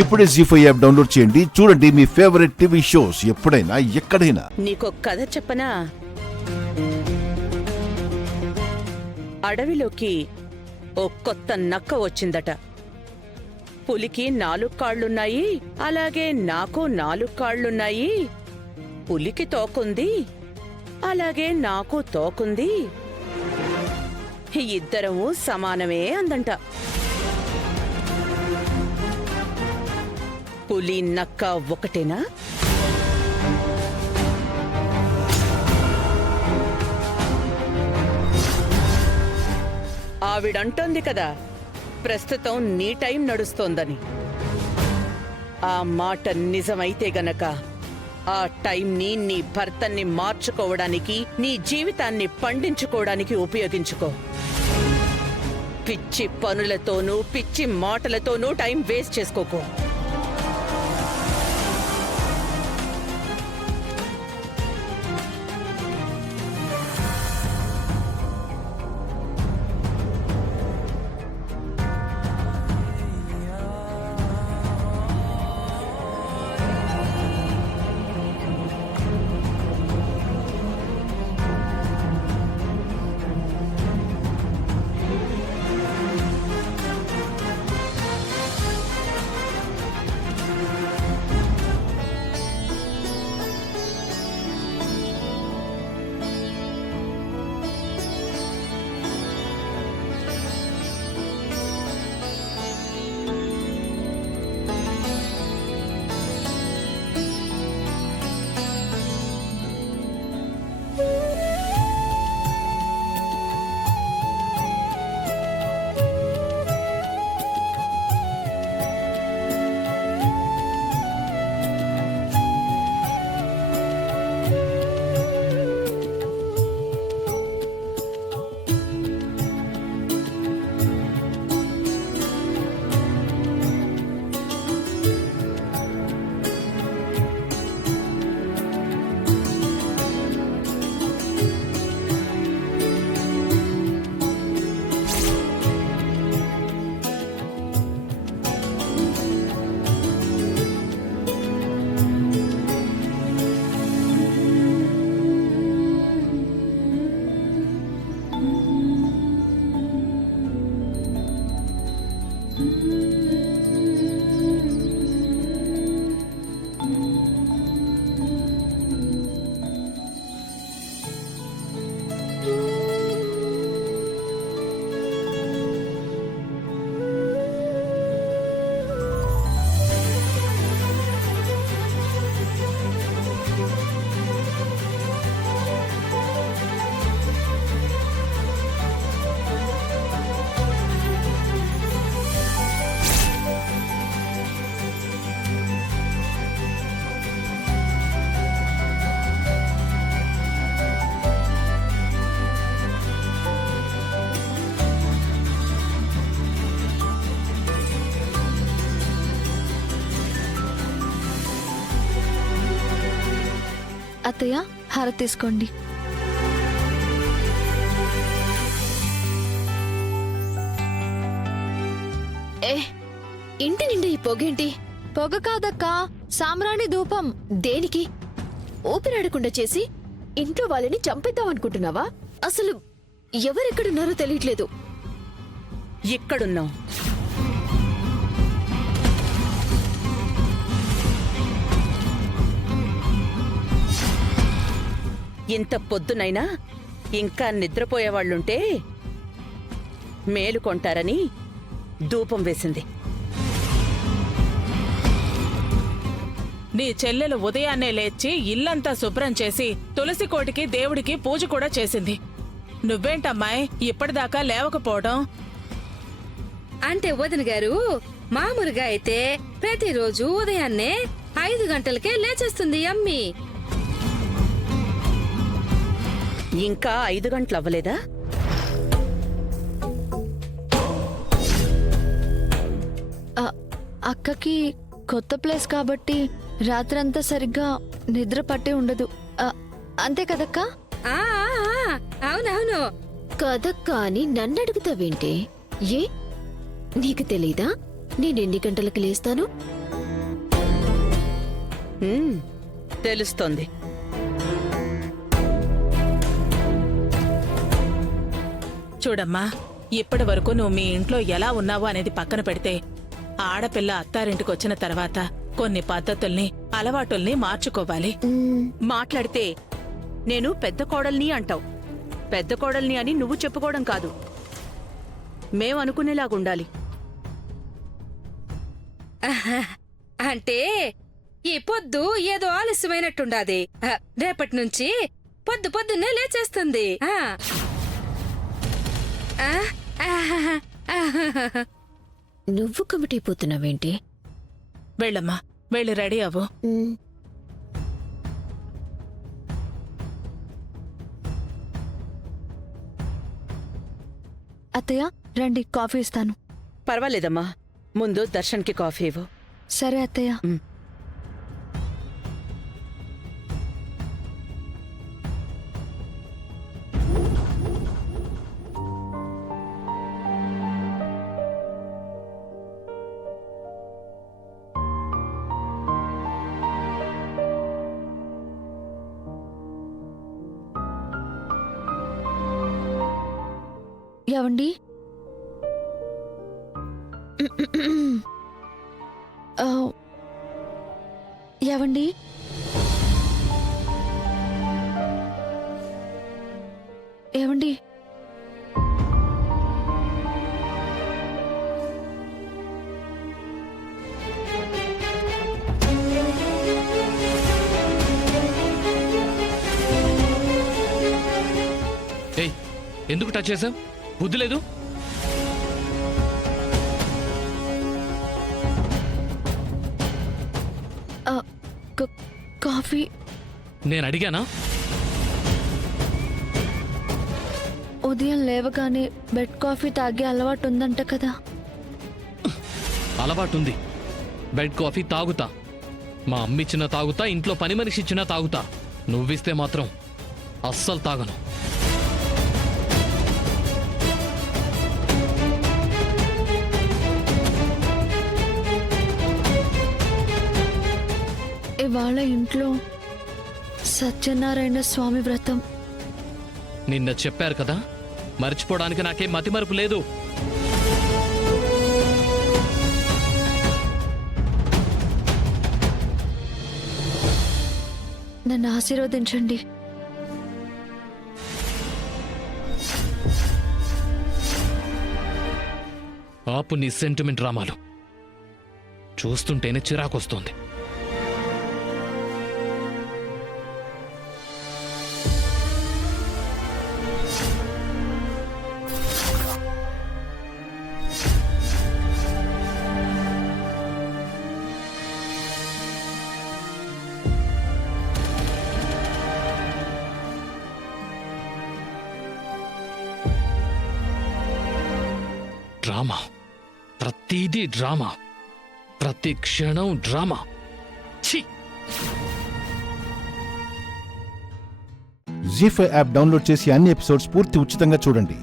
ఇప్పుడే జీ5 app download చేయండి. చూడండి మీ ఫేవరెట్ టీవీ షోస్ ఎప్పుడైనా ఎక్కడైనా. నీకో కథ చెప్పనా? అడవిలోకి ఓ కొత్త నక్క వచ్చిందట. పులికి 4 కాళ్లున్నాయి, అలాగే నాకు 4 కాళ్లున్నాయి. పులికి తోకుంది, అలాగే నాకు తోకుంది. ఇద్దరము సమానమే అందంట. పులి నక్క ఒకటేనా? ఆవిడంటోంది కదా ప్రస్తుతం నీ టైం నడుస్తోందని. ఆ మాట నిజమైతే గనక ఆ టైంని నీ భర్తని మార్చుకోవడానికి, నీ జీవితాన్ని పండించుకోవడానికి ఉపయోగించుకో. పిచ్చి పనులతోనూ పిచ్చి మాటలతోనూ టైం వేస్ట్ చేసుకోకో. అత్తయ్య, హారతి తీసుకోండి. ఇంటి నిండా ఈ పొగేంటి? పొగ కాదక్కా, సాంబ్రాణి ధూపం. దేనికి? ఊపిరాడకుండా చేసి ఇంట్లో వాళ్ళని చంపేద్దామనుకుంటున్నావా? అసలు ఎవరెక్కడున్నారో తెలియట్లేదు. ఇక్కడున్నావు. ఇంత పొద్దునైనా ఇంకా నిద్రపోయేవాళ్లుంటే మేలుకొంటారని ధూపం వేసింది. నీ చెల్లెలు ఉదయాన్నే లేచి ఇల్లంతా శుభ్రం చేసి తులసి కోటికి దేవుడికి పూజ కూడా చేసింది. నువ్వేంటమ్మాయి ఇప్పటిదాకా లేవకపోవడం? అంటే వదిన గారు, మామూలుగా అయితే ప్రతిరోజు ఉదయాన్నే 5 గంటలకే లేచేస్తుంది అమ్మి. ఇంకా 5 గంటలు అవ్వలేదా? అక్కకి కొత్త ప్లేస్ కాబట్టి రాత్రంతా సరిగ్గా నిద్ర పట్టే ఉండదు. అంతే కదక్కా? అవునవును. కదక్కా అని నన్నడుగుతావేంటే? ఏ నీకు తెలీదా? నేనెన్ని గంటలకు లేస్తాను? తెలుస్తోంది. చూడమ్మా, ఇప్పటి వరకు నువ్వు మీ ఇంట్లో ఎలా ఉన్నావు అనేది పక్కన పెడితే ఆడపిల్ల అత్తారింటికి వచ్చిన తర్వాత కొన్ని పద్ధతుల్ని అలవాటుల్ని మార్చుకోవాలి. మాట్లాడితే నేను పెద్ద కోడల్ని అంటావు. పెద్ద కోడల్ని అని నువ్వు చెప్పుకోవడం కాదు, మేమనుకునేలాగుండాలి. అంటే ఈ పొద్దు ఏదో ఆలస్యమైనట్టుండాది. రేపటి నుంచి పొద్దున్నే లేచేస్తుంది. నువ్వు కమిటైపోతున్నావేంటి? వెళ్ళమ్మా, వెళ్ళి రెడీ అవ్వు. అత్తయ్య రండి, కాఫీ ఇస్తాను. పర్వాలేదమ్మా, ముందు దర్శన్కి కాఫీ ఇవ్వు. సరే అత్తయ్య. ఏవండి? ఏవండి? ఏవండి? ఏయ్, ఎందుకు టచ్ చేసావు? బుద్ధి లేదు? కాఫీ నేను అడిగానా? ఉదయం లేవగానే బెడ్ కాఫీ తాగే అలవాటు ఉందంట కదా. అలవాటుంది. బెడ్ కాఫీ తాగుతా, మా అమ్మిచ్చినా తాగుతా, ఇంట్లో పని మనిషి ఇచ్చినా తాగుతా. నువ్విస్తే మాత్రం అస్సలు తాగను. ఇవాళ ఇంట్లో సత్యనారాయణ స్వామి వ్రతం. నిన్న చెప్పారు కదా, మర్చిపోవడానికి నాకేం మతిమరుపు లేదు. నన్ను ఆశీర్వదించండి. ఆపు నీ సెంటిమెంట్ డ్రామాలు. చూస్తుంటేనే చిరాకొస్తోంది. డ్రామా, ప్రతిదీ డ్రామా, ప్రతి క్షణం డ్రామా. ఛీ! జీ5 యాప్ డౌన్లోడ్ చేసి అన్ని ఎపిసోడ్స్ పూర్తి ఉచితంగా చూడండి.